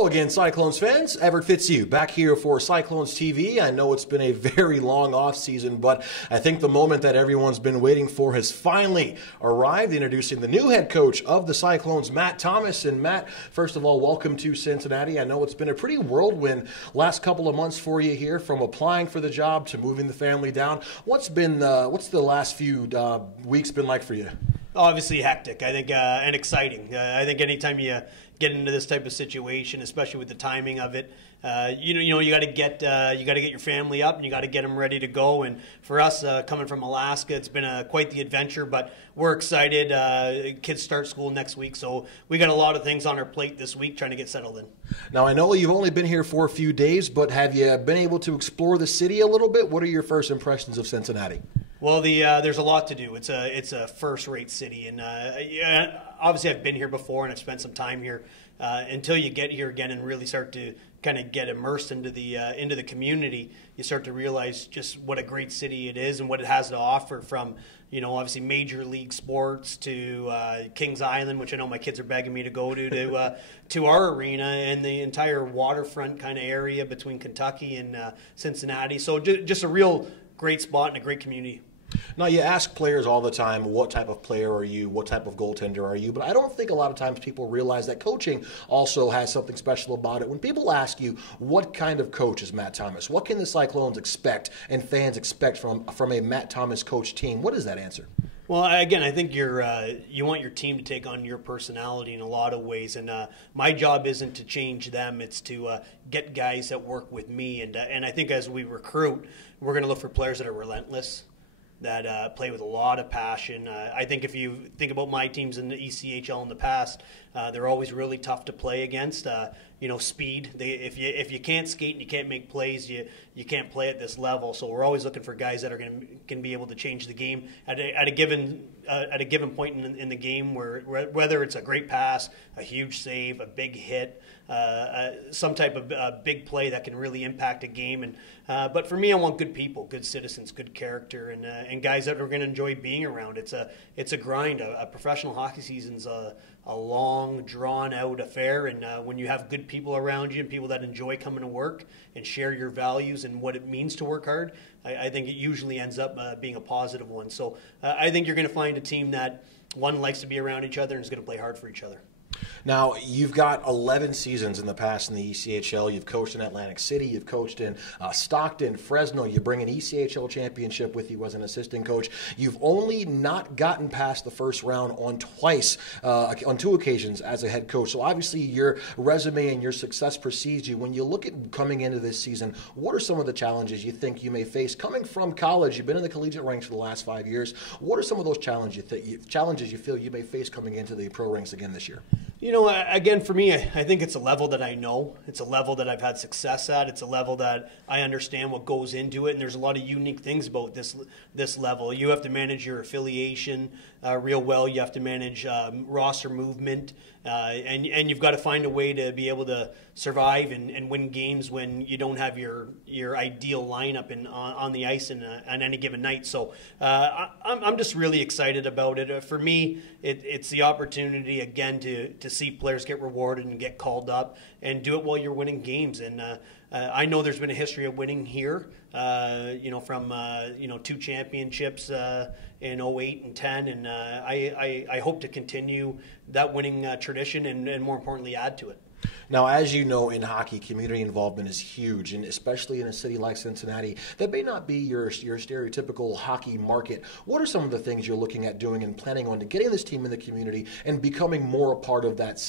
Hello again, Cyclones fans. Everett Fitzhugh back here for Cyclones TV. I know it's been a very long off season, but I think the moment that everyone's been waiting for has finally arrived. Introducing the new head coach of the Cyclones, Matt Thomas. And Matt, first of all, welcome to Cincinnati. I know it's been a pretty whirlwind last couple of months for you here, from applying for the job to moving the family down. What's the last few weeks been like for you? Obviously hectic, I think, and exciting. I think anytime you get into this type of situation, especially with the timing of it, you got to get your family up and you got to get them ready to go. And for us, coming from Alaska, it's been quite the adventure. But we're excited. Kids start school next week, so we got a lot of things on our plate this week trying to get settled in. Now, I know you've only been here for a few days, but have you been able to explore the city a little bit? What are your first impressions of Cincinnati? Well, there's a lot to do. It's a first-rate city, and obviously I've been here before and I've spent some time here. Until you get here again and really start to kind of get immersed into the community, you start to realize just what a great city it is and what it has to offer, from obviously major league sports to Kings Island, which I know my kids are begging me to go to our arena, and the entire waterfront kind of area between Kentucky and Cincinnati. So just a real great spot and a great community. Now, you ask players all the time, what type of player are you, what type of goaltender are you, but I don't think a lot of times people realize that coaching also has something special about it. When people ask you, what kind of coach is Matt Thomas, what can the Cyclones expect and fans expect from a Matt Thomas coach team, what is that answer? Well, again, I think you want your team to take on your personality in a lot of ways, and my job isn't to change them; it's to get guys that work with me. And I think as we recruit, we're going to look for players that are relentless, that play with a lot of passion. I think if you think about my teams in the ECHL in the past, they're always really tough to play against. Speed. If you can't skate and you can't make plays, you can't play at this level. So we're always looking for guys that are can be able to change the game at a given point in the game, whether it's a great pass, a huge save, a big hit, some type of big play that can really impact a game. But for me, I want good people, good citizens, good character, and guys that are going to enjoy being around. It's a grind. A professional hockey season's a long, drawn-out affair, and when you have good people around you and people that enjoy coming to work and share your values and what it means to work hard, I think it usually ends up being a positive one. So I think you're going to find a team that, one, likes to be around each other and is going to play hard for each other. Now, you've got 11 seasons in the past in the ECHL. You've coached in Atlantic City. You've coached in Stockton, Fresno. You bring an ECHL championship with you as an assistant coach. You've only not gotten past the first round on two occasions as a head coach. So obviously your resume and your success precedes you. When you look at coming into this season, what are some of the challenges you think you may face coming from college? You've been in the collegiate ranks for the last 5 years. What are some of those challenges you feel you may face coming into the pro ranks again this year? Again, for me, I think it's a level that I know. It's a level that I've had success at. It's a level that I understand what goes into it, and there's a lot of unique things about this level. You have to manage your affiliation real well. You have to manage roster movement, and you've got to find a way to be able to survive and win games when you don't have your ideal lineup on the ice on any given night. So I'm just really excited about it. For me, it's the opportunity again to see players get rewarded and get called up and do it while you're winning games. And I know there's been a history of winning here, from 2 championships in 08 and 10, and I hope to continue that winning tradition and more importantly add to it. Now, as you know, in hockey, community involvement is huge, and especially in a city like Cincinnati, that may not be your stereotypical hockey market. What are some of the things you're looking at doing and planning on to getting this team in the community and becoming more a part of that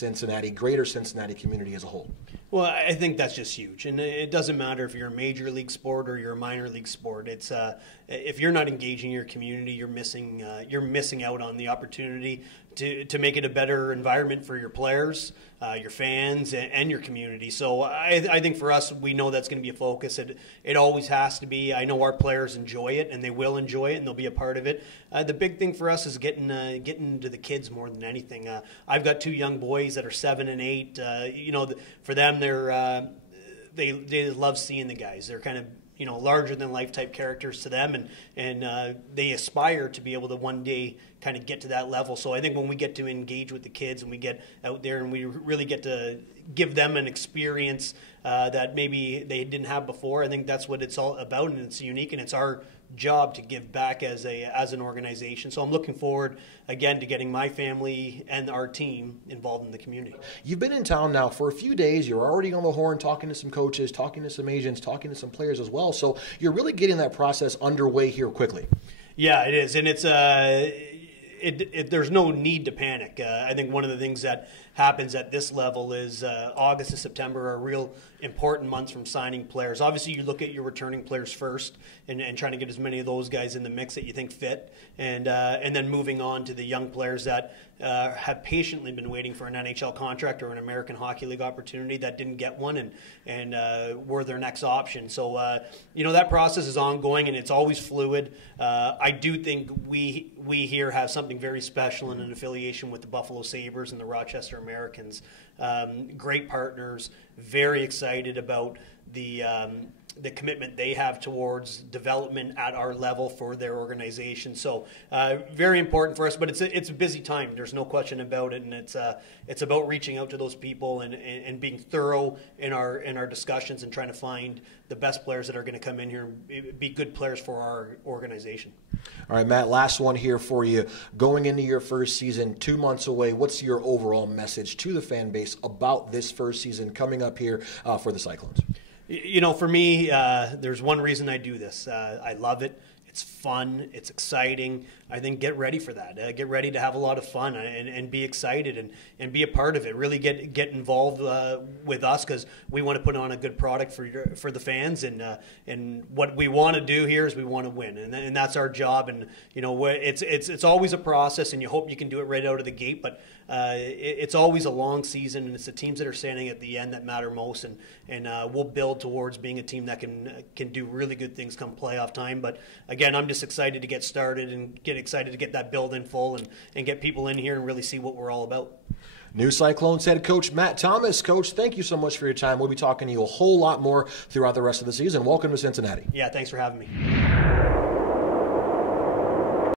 greater Cincinnati community as a whole? Well, I think that's just huge, and it doesn't matter if you're a major league sport or you're a minor league sport. It's if you're not engaging your community, you're missing out on the opportunity to make it a better environment for your players, your fans, and your community. So I think for us, we know that's going to be a focus. It always has to be. I know our players enjoy it, and they will enjoy it, and they'll be a part of it. The big thing for us is getting to the kids more than anything. I've got 2 young boys that are 7 and 8. For them, they love seeing the guys. They're kind of larger than life type characters to them, and they aspire to be able to one day kind of get to that level. So I think when we get to engage with the kids and we get out there and we really get to give them an experience that maybe they didn't have before, I think that's what it's all about, and it's unique, and it's our job to give back as an organization. So I'm looking forward again to getting my family and our team involved in the community. You've been in town now for a few days. You're already on the horn talking to some coaches, talking to some agents, talking to some players as well. So you're really getting that process underway here quickly. Yeah, it is, and it's there's no need to panic. I think one of the things that happens at this level is August and September are real important months from signing players. Obviously, you look at your returning players first and trying to get as many of those guys in the mix that you think fit, and then moving on to the young players that have patiently been waiting for an NHL contract or an American Hockey League opportunity that didn't get one and were their next option. So, that process is ongoing and it's always fluid. I do think we here have something very special in an affiliation with the Buffalo Sabres and the Rochester Americans. Great partners, very excited about the commitment they have towards development at our level for their organization. So very important for us, but it's a busy time. There's no question about it, and it's about reaching out to those people and being thorough in our discussions and trying to find the best players that are going to come in here and be good players for our organization. All right, Matt, last one here for you. Going into your first season, 2 months away, what's your overall message to the fan base about this first season coming up here for the Cyclones? For me, there's one reason I do this. I love it. It's fun. It's exciting. I think get ready for that. Get ready to have a lot of fun and be excited and be a part of it. Really get involved with us because we want to put on a good product for the fans. And what we want to do here is we want to win, and that's our job. And it's always a process, and you hope you can do it right out of the gate. But it's always a long season, and it's the teams that are standing at the end that matter most. And we'll build towards being a team that can do really good things come playoff time. But again, I'm just excited to get started and get excited to get that building full and get people in here and really see what we're all about. New Cyclones head coach Matt Thomas. Coach, thank you so much for your time. We'll be talking to you a whole lot more throughout the rest of the season. Welcome to Cincinnati. Yeah, thanks for having me.